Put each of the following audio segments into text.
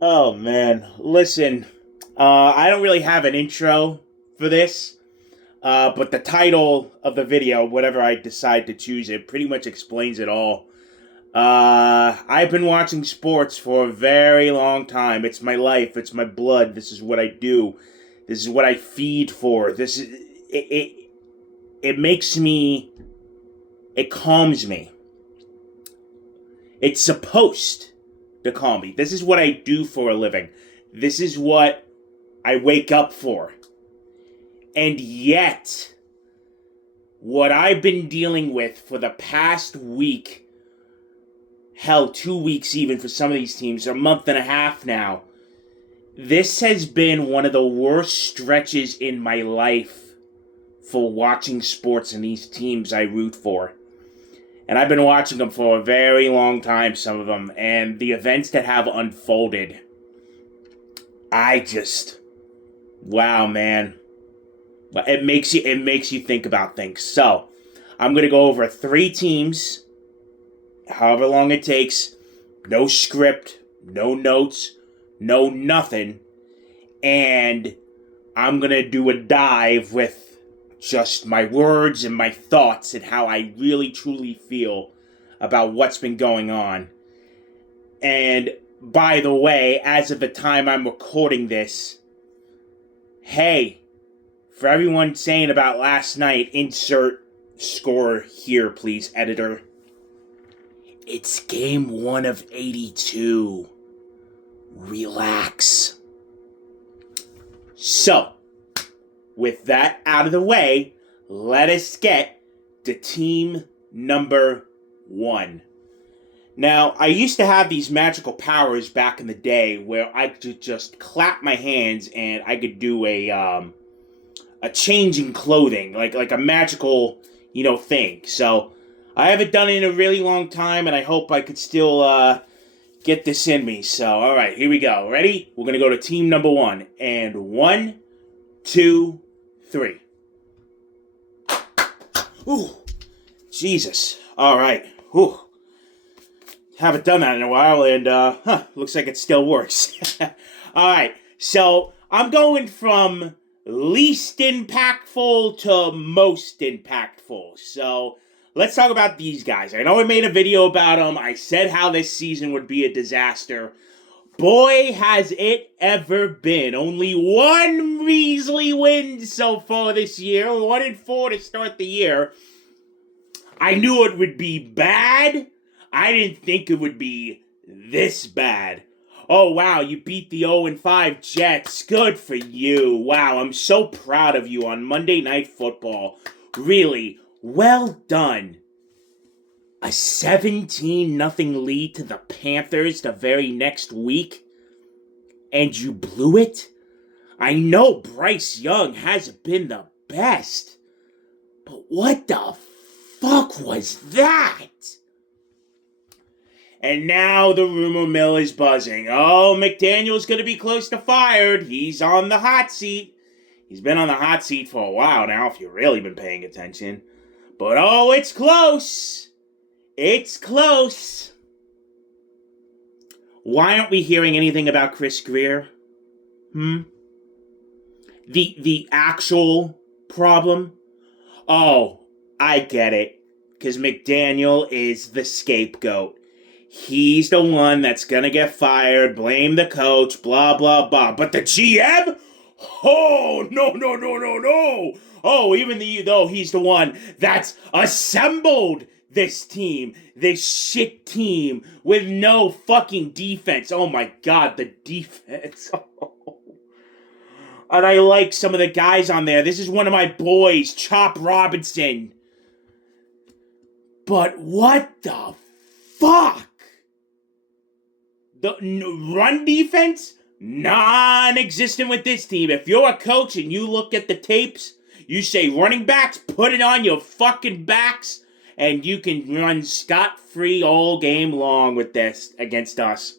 Oh man, listen. I don't really have an intro for this, but the title of the video, whatever I decide to choose, it pretty much explains it all. I've been watching sports for a very long time. It's my life. It's my blood. This is what I do. This is what I feed for. This is it makes me. It calms me. It's supposed to calm me. This is what I do for a living. This is what I wake up for. And yet, what I've been dealing with for the past week, hell, 2 weeks even for some of these teams, a month and a half now, this has been one of the worst stretches in my life for watching sports and these teams I root for. And I've been watching them for a very long time, some of them, and the events that have unfolded, I just, wow, man. It makes you think about things. So, I'm gonna go over three teams, however long it takes. No script, no notes, no nothing, and I'm gonna do a dive with just my words and my thoughts and how I really truly feel about what's been going on. And by the way, as of the time I'm recording this, hey, for everyone saying about last night, insert score here, please, editor. It's game 1 of 82. Relax. So, with that out of the way, let us get to team number 1. Now, I used to have these magical powers back in the day where I could just clap my hands and I could do a change in clothing, like a magical, thing. So I haven't done it in a really long time, and I hope I could still get this in me. So, all right, here we go. Ready? We're gonna go to team number 1, and 1, 2, 3. Ooh, Jesus. All right. Ooh, haven't done that in a while, and looks like it still works. All right, so I'm going from least impactful to most impactful. So let's talk about these guys. I know I made a video about them. I said how this season would be a disaster. Boy, has it ever been. Only one measly win so far this year. 1-4 to start the year. I knew it would be bad. I didn't think it would be this bad. Oh, wow, you beat the 0-5 Jets. Good for you. Wow, I'm so proud of you on Monday Night Football. Really, well done. A 17-0 lead to the Panthers the very next week? And you blew it? I know Bryce Young hasn't been the best, but what the fuck was that? And now the rumor mill is buzzing. Oh, McDaniel's going to be close to fired. He's on the hot seat. He's been on the hot seat for a while now, if you've really been paying attention. But oh, it's close. It's close. Why aren't we hearing anything about Chris Greer? The actual problem? Oh, I get it. Because McDaniel is the scapegoat. He's the one that's gonna get fired, blame the coach, blah, blah, blah. But the GM? Oh, no, no, no, no, no. Oh, even though he's the one that's assembled this shit team with no fucking defense. Oh my god, the defense. And I like some of the guys on there. This is one of my boys, Chop Robinson. But what the fuck? The run defense? Non-existent with this team. If you're a coach and you look at the tapes, you say running backs, put it on your fucking backs, and you can run scot-free all game long with this against us.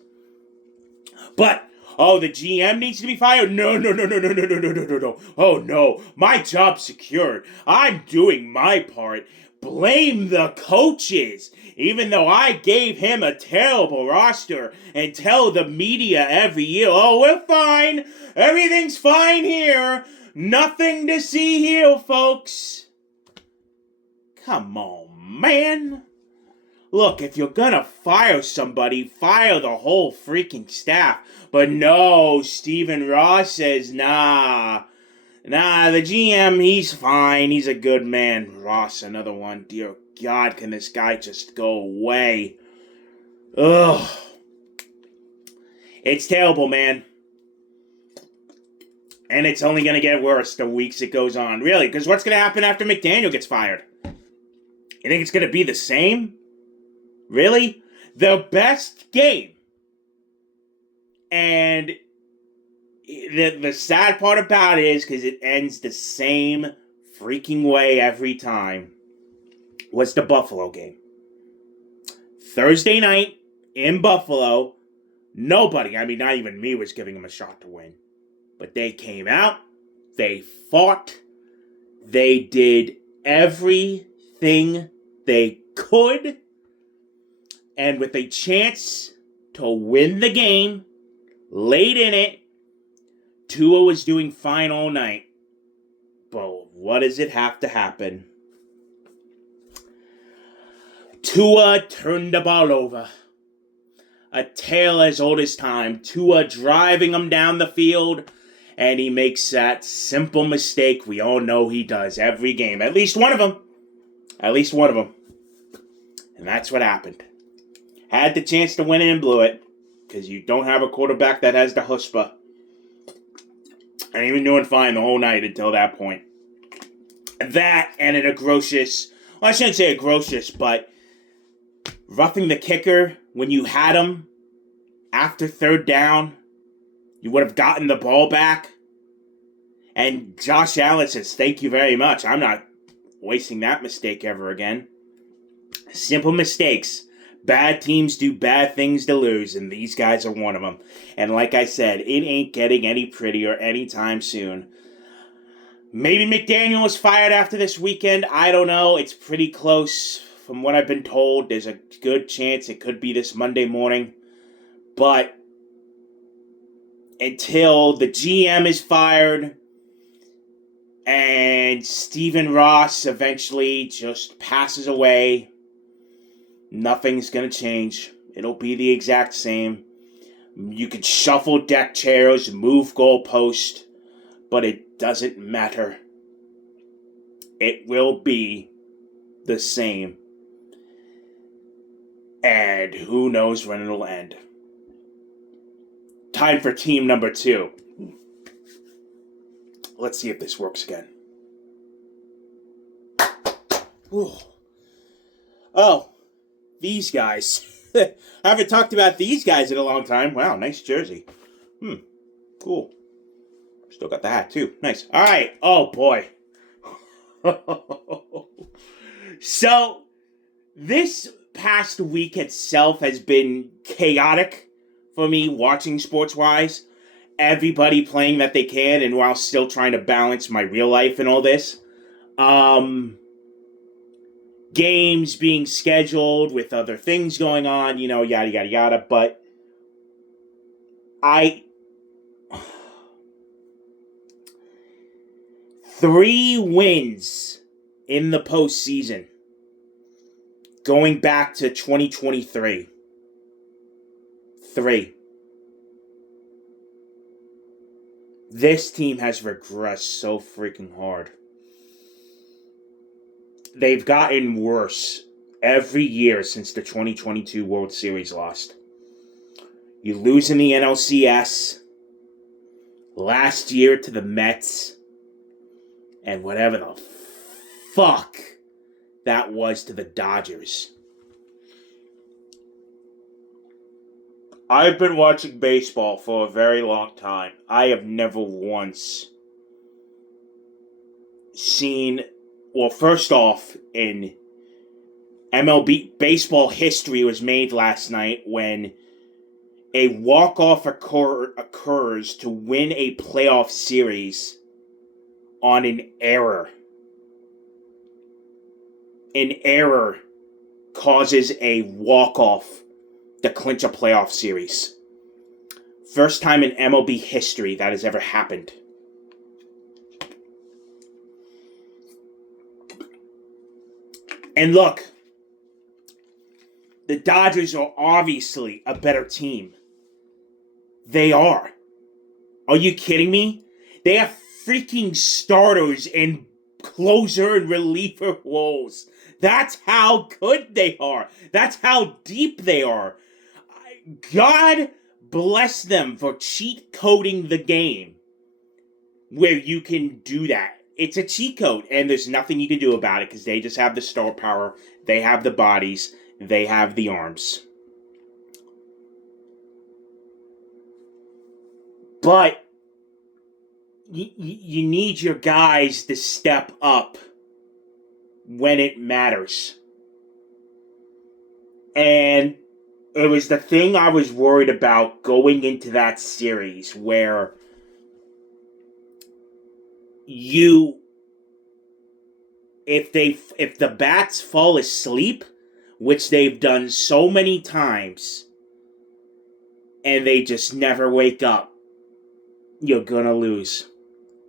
But, oh, the GM needs to be fired? No, no, no, no, no, no, no, no, no, no, no. Oh, no. My job's secured. I'm doing my part. blame the coaches, even though I gave him a terrible roster and tell the media every year, oh, we're fine, everything's fine here, nothing to see here, folks. Come on, man. Look, if you're gonna fire somebody, fire the whole freaking staff. But no, Stephen Ross says, nah, the GM, he's fine. He's a good man. Ross, another one. Dear God, can this guy just go away? Ugh. It's terrible, man. And it's only going to get worse the weeks it goes on. Really, because what's going to happen after McDaniel gets fired? You think it's going to be the same? Really? The best game. And the sad part about it is, because it ends the same freaking way every time, was the Buffalo game. Thursday night in Buffalo, nobody, I mean, not even me, was giving them a shot to win. But they came out, they fought, they did everything they could, and with a chance to win the game, late in it, Tua was doing fine all night. But what does it have to happen? Tua turned the ball over. A tale as old as time. Tua driving him down the field, and he makes that simple mistake we all know he does every game. At least one of them. At least one of them. And that's what happened. Had the chance to win it and blew it, because you don't have a quarterback that has the chutzpah. And he was doing fine the whole night until that point. That and an atrocious, well, I shouldn't say atrocious, but roughing the kicker when you had him after third down, you would have gotten the ball back. And Josh Allen says, thank you very much. I'm not wasting that mistake ever again. Simple mistakes. Bad teams do bad things to lose, and these guys are one of them. And like I said, it ain't getting any prettier anytime soon. Maybe McDaniel was fired after this weekend. I don't know. It's pretty close. From what I've been told, there's a good chance it could be this Monday morning. But until the GM is fired and Stephen Ross eventually just passes away, nothing's going to change. It'll be the exact same. You can shuffle deck chairs, move goalposts, but it doesn't matter. It will be the same. And who knows when it'll end. Time for team number 2. Let's see if this works again. Ooh. Oh. These guys. I haven't talked about these guys in a long time. Wow, nice jersey. Cool. Still got the hat, too. Nice. All right. Oh, boy. So, this past week itself has been chaotic for me watching sports-wise. Everybody playing that they can, and while still trying to balance my real life and all this. Games being scheduled with other things going on, yada, yada, yada. But 3 wins in the postseason going back to 2023. 3. This team has regressed so freaking hard. They've gotten worse every year since the 2022 World Series lost. You lose in the NLCS, last year to the Mets, and whatever the fuck that was to the Dodgers. I've been watching baseball for a very long time. I have never once seen... Well, first off, in MLB baseball history was made last night when a walk-off occurs to win a playoff series on an error. an error causes a walk-off to clinch a playoff series. First time in MLB history that has ever happened. And look, the Dodgers are obviously a better team. They are. Are you kidding me? They have freaking starters and closer and reliever roles. That's how good they are. That's how deep they are. God bless them for cheat coding the game where you can do that. It's a cheat code, and there's nothing you can do about it because they just have the star power, they have the bodies, they have the arms. But you need your guys to step up when it matters. And it was the thing I was worried about going into that series where if the bats fall asleep, which they've done so many times, and they just never wake up, you're gonna lose.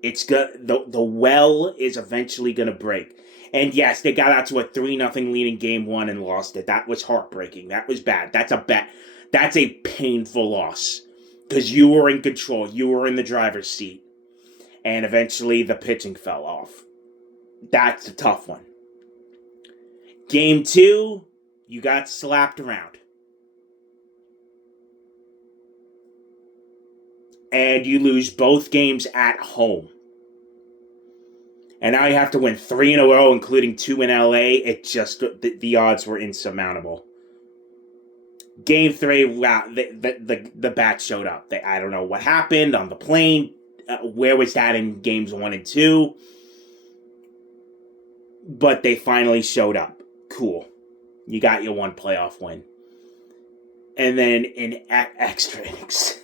The well is eventually gonna break. And yes, they got out to a 3-0 lead in game 1 and lost it. That was heartbreaking. That was bad. That's a painful loss. Because you were in control. You were in the driver's seat. And eventually the pitching fell off. That's a tough one. Game 2, you got slapped around. And you lose both games at home. And now you have to win 3 in a row, including 2 in LA. It just, the odds were insurmountable. Game 3, wow, the bats showed up. I don't know what happened on the plane. Where was that in games 1 and 2? But they finally showed up. Cool. You got your one playoff win. And then in extra innings.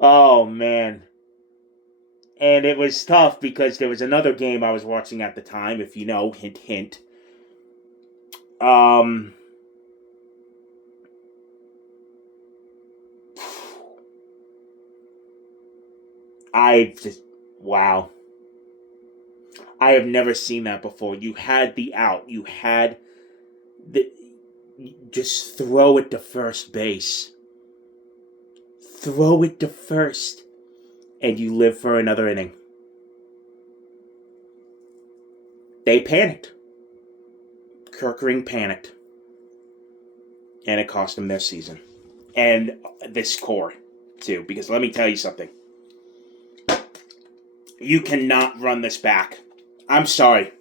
Oh, man. And it was tough because there was another game I was watching at the time, if you know, hint, hint. Wow. I have never seen that before. You had the out. You had just throw it to first base. Throw it to first. And you live for another inning. They panicked. Kerkering panicked. And it cost them their season. And this core, too. Because let me tell you something. You cannot run this back. I'm sorry.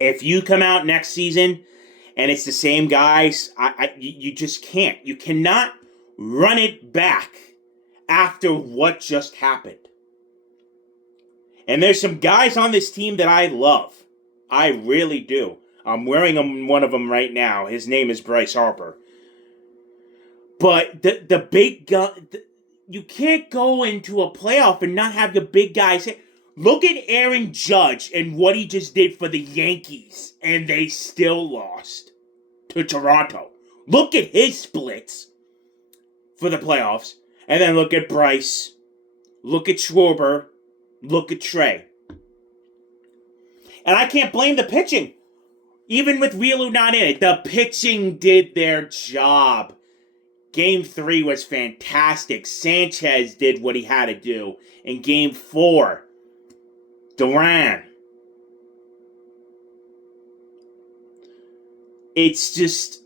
If you come out next season and it's the same guys, you just can't. You cannot run it back after what just happened. And there's some guys on this team that I love. I really do. I'm wearing one of them right now. His name is Bryce Harper. But the big gun, you can't go into a playoff and not have your big guys hit. Look at Aaron Judge and what he just did for the Yankees, and they still lost to Toronto. Look at his splits for the playoffs, and then look at Bryce, look at Schwarber, look at Trey. And I can't blame the pitching. Even with Wheeler not in it, the pitching did their job. Game 3 was fantastic. Sanchez did what he had to do. In Game 4, Duran. It's just,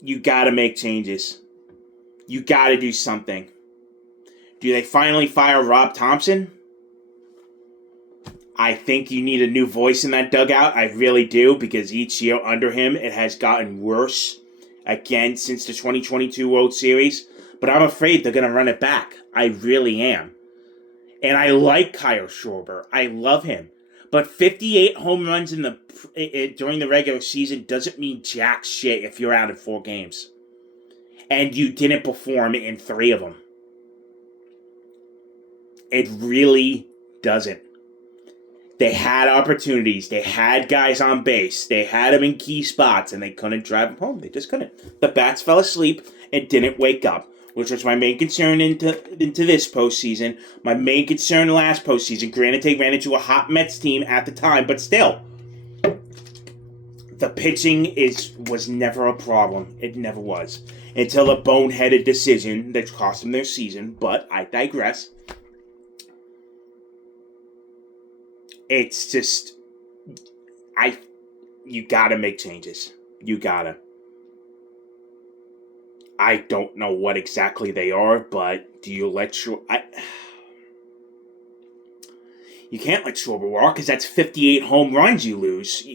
you gotta make changes. You gotta do something. Do they finally fire Rob Thompson? I think you need a new voice in that dugout. I really do, because each year under him, it has gotten worse. Again, since the 2022 World Series. But I'm afraid they're going to run it back. I really am. And I like Kyle Schwarber. I love him. But 58 home runs during the regular season doesn't mean jack shit if you're out in 4 games. And you didn't perform in 3 of them. It really doesn't. They had opportunities. They had guys on base. They had them in key spots, and they couldn't drive them home. They just couldn't. The bats fell asleep and didn't wake up, which was my main concern into this postseason. My main concern last postseason. Granted, they ran into a hot Mets team at the time, but still. The pitching was never a problem. It never was. Until a boneheaded decision that cost them their season, but I digress. It's just, you gotta make changes. You gotta. I don't know what exactly they are, but do you let you can't let Schwarber walk, because that's 58 home runs you lose.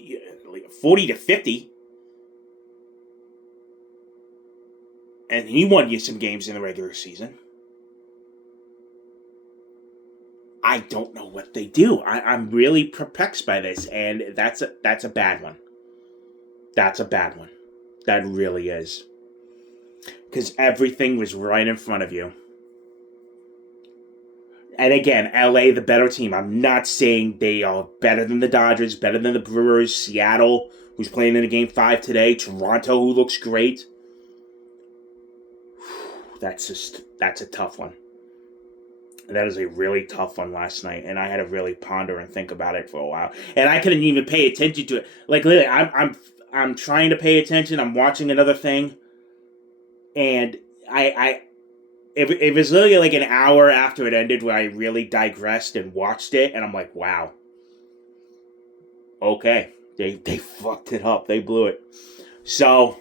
40 to 50. And he won you some games in the regular season. I don't know what they do. I'm really perplexed by this, and that's a bad one. That's a bad one. That really is. Because everything was right in front of you. And again, LA, the better team. I'm not saying they are better than the Dodgers, better than the Brewers, Seattle, who's playing in a Game 5 today, Toronto, who looks great. That's a tough one. That is a really tough one last night, and I had to really ponder and think about it for a while. And I couldn't even pay attention to it. Like literally, I'm trying to pay attention. I'm watching another thing, and it was literally like an hour after it ended where I really digressed and watched it, and I'm like, wow, okay, they fucked it up. They blew it. So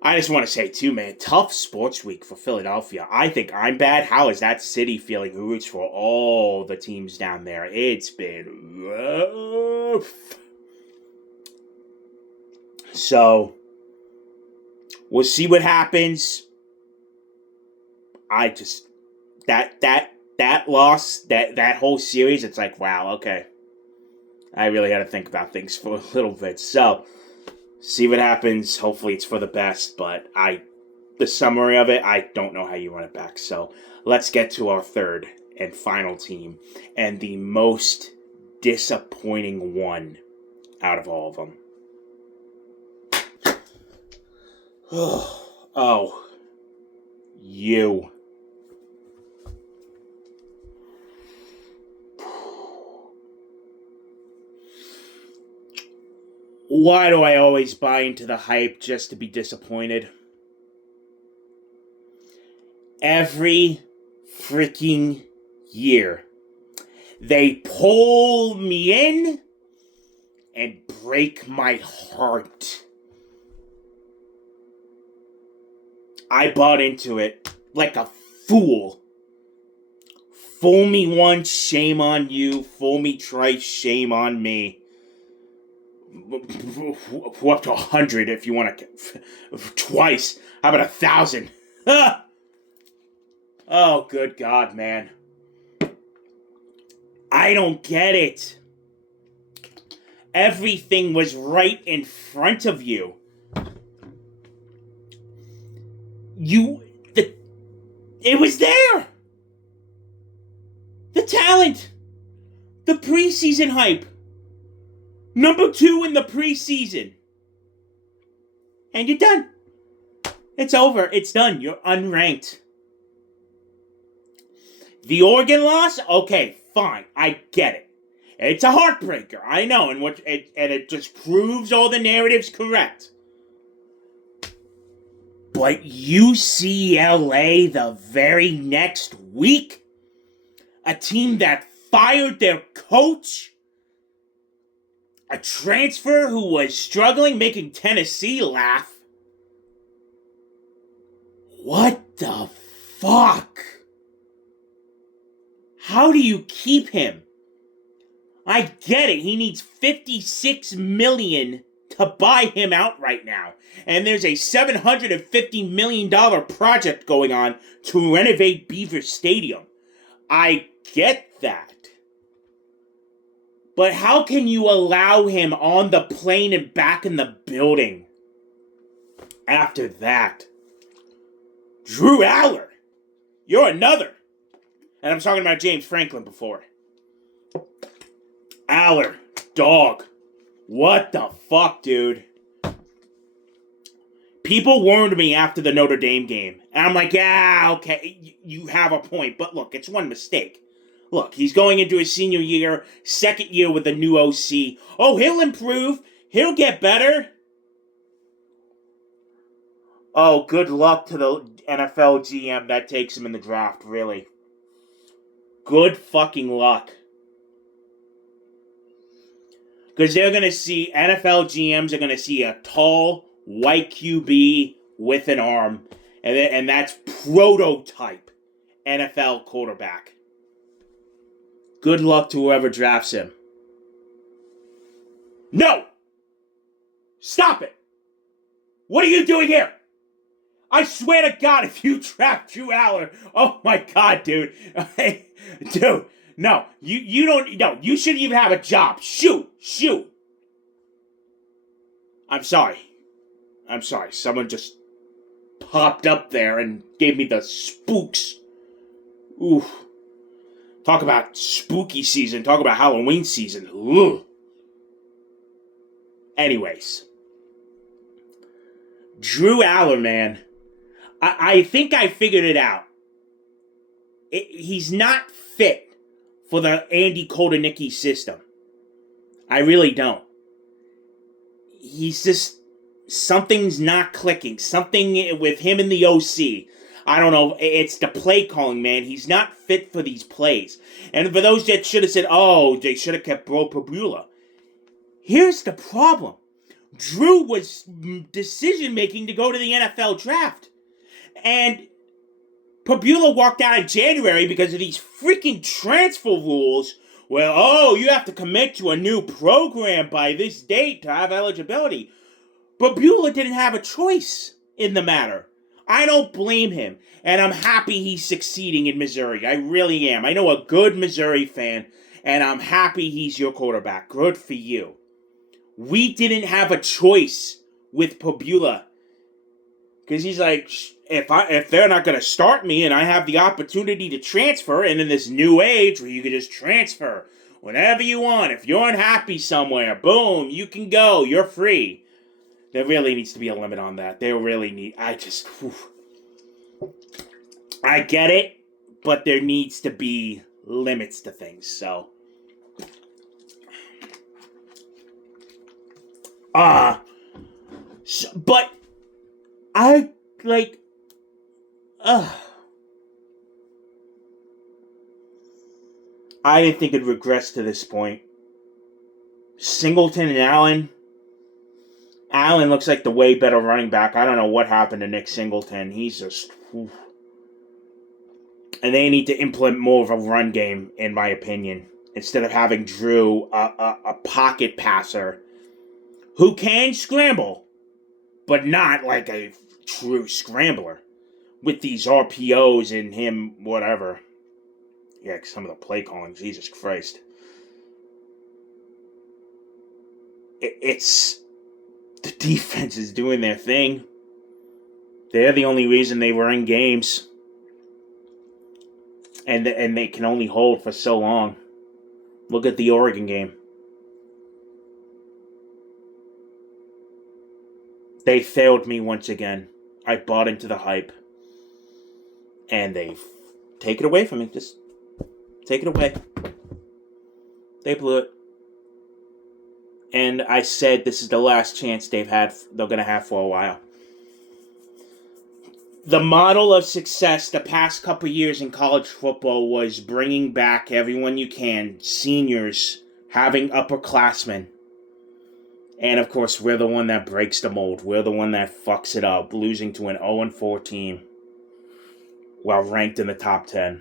I just want to say, too, man, tough sports week for Philadelphia. I think I'm bad. How is that city feeling who roots for all the teams down there? It's been rough. So, we'll see what happens. I just, that loss, that whole series, it's like, wow, okay. I really had to think about things for a little bit. So, see what happens. Hopefully it's for the best, but the summary of it, I don't know how you run it back. So let's get to our third and final team, and the most disappointing one out of all of them. Oh, you. Why do I always buy into the hype just to be disappointed? Every freaking year, they pull me in and break my heart. I bought into it like a fool. Fool me once, shame on you. Fool me twice, shame on me. Up to 100 if you want to. Twice. How about 1,000? Oh, good God, man. I don't get it. Everything was right in front of you. It was there. The talent. The preseason hype. Number 2 in the preseason. And you're done. It's over. It's done. You're unranked. The Oregon loss? Okay, fine. I get it. It's a heartbreaker. I know. And it just proves all the narratives correct. But UCLA the very next week? A team that fired their coach? A transfer who was struggling, making Tennessee laugh? What the fuck? How do you keep him? I get it. He needs $56 million to buy him out right now. And there's a $750 million project going on to renovate Beaver Stadium. I get that. But how can you allow him on the plane and back in the building? After that, Drew Aller, you're another. And I'm talking about James Franklin before. Aller, dog. What the fuck, dude? People warned me after the Notre Dame game. And I'm like, yeah, okay, you have a point. But look, it's one mistake. Look, he's going into his senior year, second year with a new OC. Oh, he'll improve. He'll get better. Oh, good luck to the NFL GM that takes him in the draft, really. Good fucking luck. Because they're going to see, NFL GMs are going to see a tall, white QB with an arm. And that's prototype NFL quarterback. Good luck to whoever drafts him. No! Stop it! What are you doing here? I swear to God, if you draft Drew Aller, oh my God, dude. Dude, no, you don't, no, you shouldn't even have a job. Shoot. I'm sorry. Someone just popped up there and gave me the spooks. Oof. Talk about spooky season. Talk about Halloween season. Ugh. Anyways. Drew Aller, man. I think I figured it out. He's not fit for the Andy Kotelnicki system. I really don't. He's just... something's not clicking. Something with him and the OC. I don't know. It's the play calling, man. He's not fit for these plays. And for those that should have said, oh, they should have kept Beau Pribula. Here's the problem. Drew was decision-making to go to the NFL draft. And Pribula walked out in January because of these freaking transfer rules. Well, oh, you have to commit to a new program by this date to have eligibility. Pribula didn't have a choice in the matter. I don't blame him, and I'm happy he's succeeding in Missouri. I really am. I know a good Missouri fan, and I'm happy he's your quarterback. Good for you. We didn't have a choice with Pribula. Because he's like, if they're not going to start me and I have the opportunity to transfer, and in this new age where you can just transfer whenever you want, if you're unhappy somewhere, boom, you can go, you're free. There really needs to be a limit on that. I get it, but there needs to be limits to things, so. But I didn't think it'd regress to this point. Singleton and Allen. Allen looks like the way better running back. I don't know what happened to Nick Singleton. He's just... Oof. And they need to implement more of a run game, in my opinion. Instead of having Drew, a pocket passer, who can scramble, but not like a true scrambler. With these RPOs and him, whatever. Yeah, some of the play calling, Jesus Christ. It's... The defense is doing their thing. They're the only reason they were in games. And they can only hold for so long. Look at the Oregon game. They failed me once again. I bought into the hype. And they take it away from me. Just take it away. They blew it. And I said this is the last chance they're going to have for a while. The model of success the past couple years in college football was bringing back everyone you can, seniors, having upperclassmen. And of course, we're the one that breaks the mold. We're the one that fucks it up, losing to an 0-4 team while ranked in the top 10.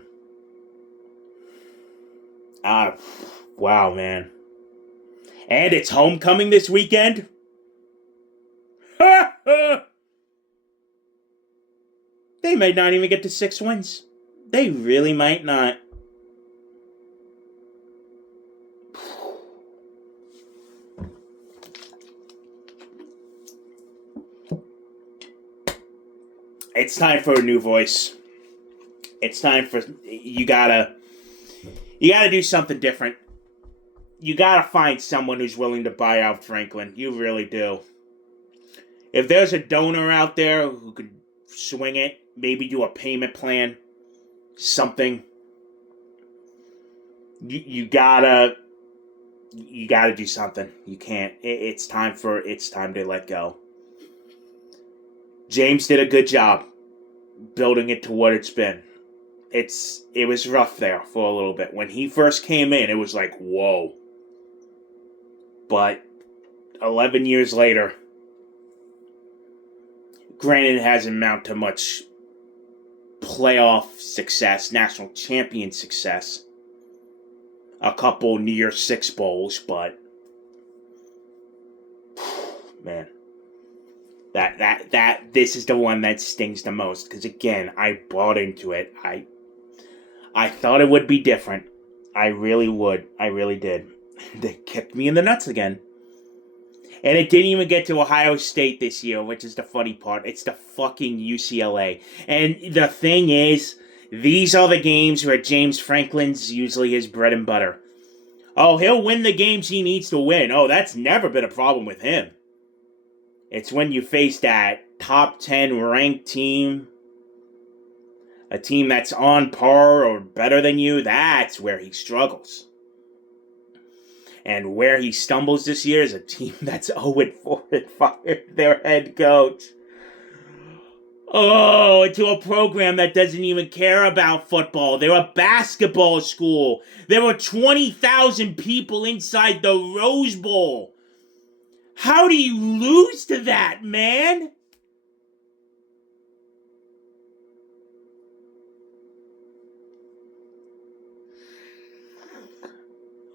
Wow, man. And it's homecoming this weekend? They might not even get to 6 wins. They really might not. It's time for a new voice. It's time for... You gotta do something different. you gotta find someone who's willing to buy out Franklin. You really do. If there's a donor out there who could swing it, maybe do a payment plan, something. You gotta do something. You can't. It's time to let go. James did a good job building it to what it's been. It was rough there for a little bit. When he first came in, it was like, whoa. But 11 years later, granted it hasn't amounted to much playoff success, national champion success, a couple New Year's Six bowls, but man, that this is the one that stings the most, because again, I bought into it. I thought it would be different. I really would. I really did. They kicked me in the nuts again. And it didn't even get to Ohio State this year, which is the funny part. It's the fucking UCLA. And the thing is, these are the games where James Franklin's usually his bread and butter. Oh, he'll win the games he needs to win. Oh, that's never been a problem with him. It's when you face that top 10 ranked team, a team that's on par or better than you, that's where he struggles. And where he stumbles this year is a team that's 0-4 and fired their head coach. Oh, into a program that doesn't even care about football. They're a basketball school. There were 20,000 people inside the Rose Bowl. How do you lose to that, man?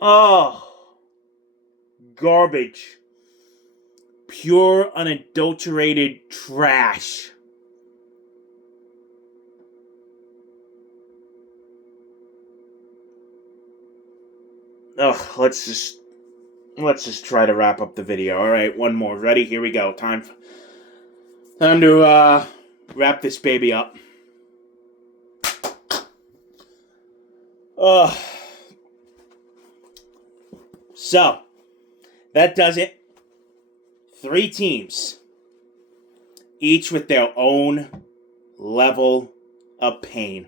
Oh. Garbage. Pure, unadulterated trash. Ugh, let's just try to wrap up the video. Alright, one more. Ready? Here we go. Time to wrap this baby up. Ugh. So, that does it. 3 teams. Each with their own level of pain.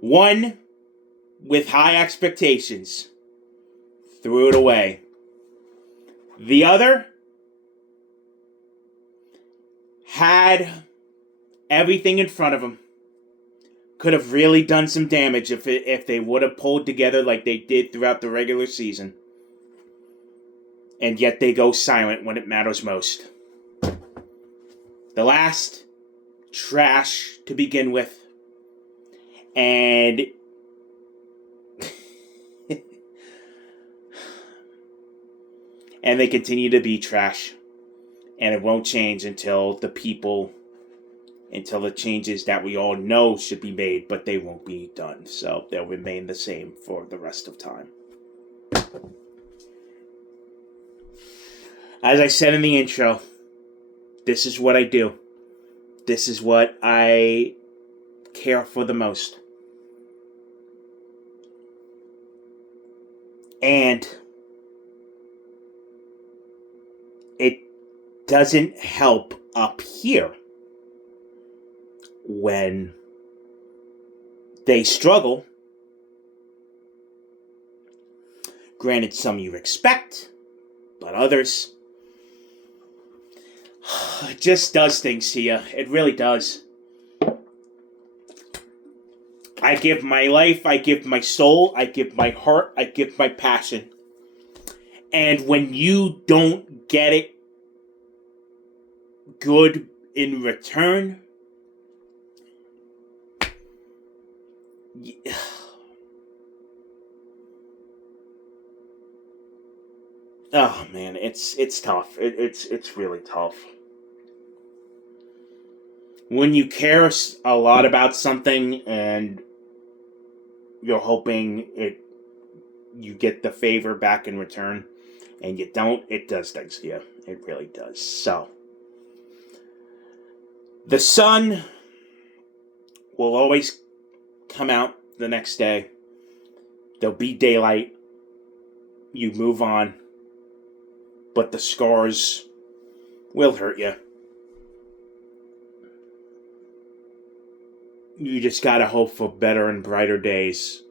One with high expectations. Threw it away. The other had everything in front of him. Could have really done some damage if they would have pulled together like they did throughout the regular season. And yet they go silent when it matters most. The last, trash to begin with. And and they continue to be trash. And it won't change until the changes that we all know should be made, but they won't be done. So they'll remain the same for the rest of time. As I said in the intro, this is what I do. This is what I care for the most. And it doesn't help up here when they struggle. Granted, some you expect, but others, it just does things to you. It really does. I give my life, I give my soul, I give my heart, I give my passion. And when you don't get it good in return, oh man, it's tough. It's really tough. When you care a lot about something and you're hoping you get the favor back in return, and you don't, it does things to you. It really does. So, the sun will always come out the next day. There'll be daylight. You move on. But the scars will hurt you. You just gotta hope for better and brighter days.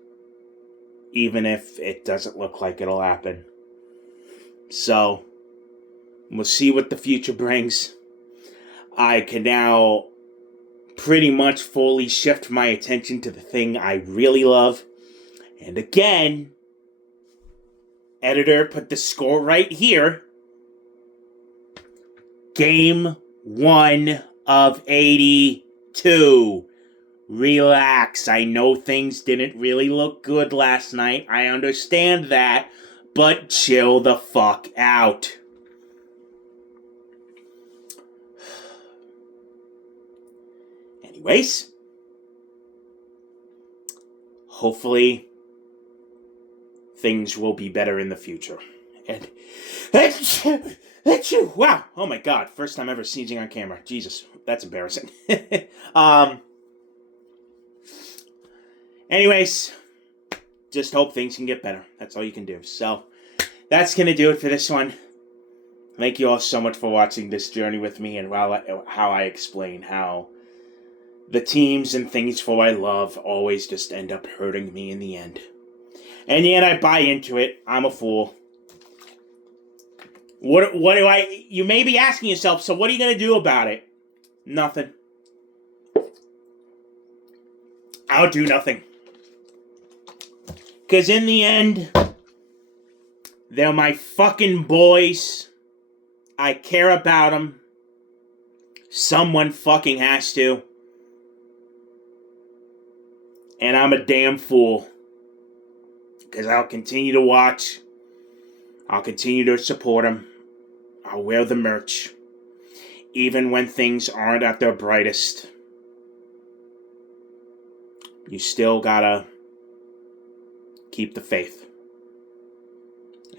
Even if it doesn't look like it'll happen. So, we'll see what the future brings. I can now pretty much fully shift my attention to the thing I really love. And again, editor, put the score right here. Game 1 of 82. Relax. I know things didn't really look good last night. I understand that. But chill the fuck out. Anyways, hopefully things will be better in the future. And wow, oh my god, first time ever sneezing on camera. Jesus, that's embarrassing. Anyways, just hope things can get better. That's all you can do. So, that's gonna do it for this one. Thank you all so much for watching this journey with me and how I explain how the teams and things for I love always just end up hurting me in the end. And yet I buy into it. I'm a fool. What do I... You may be asking yourself, so what are you going to do about it? Nothing. I'll do nothing. Because in the end, they're my fucking boys. I care about them. Someone fucking has to. And I'm a damn fool. Because I'll continue to watch. I'll continue to support them. I'll wear the merch. Even when things aren't at their brightest. You still gotta keep the faith.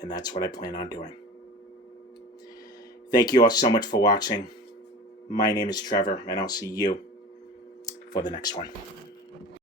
And that's what I plan on doing. Thank you all so much for watching. My name is Trevor, and I'll see you for the next one.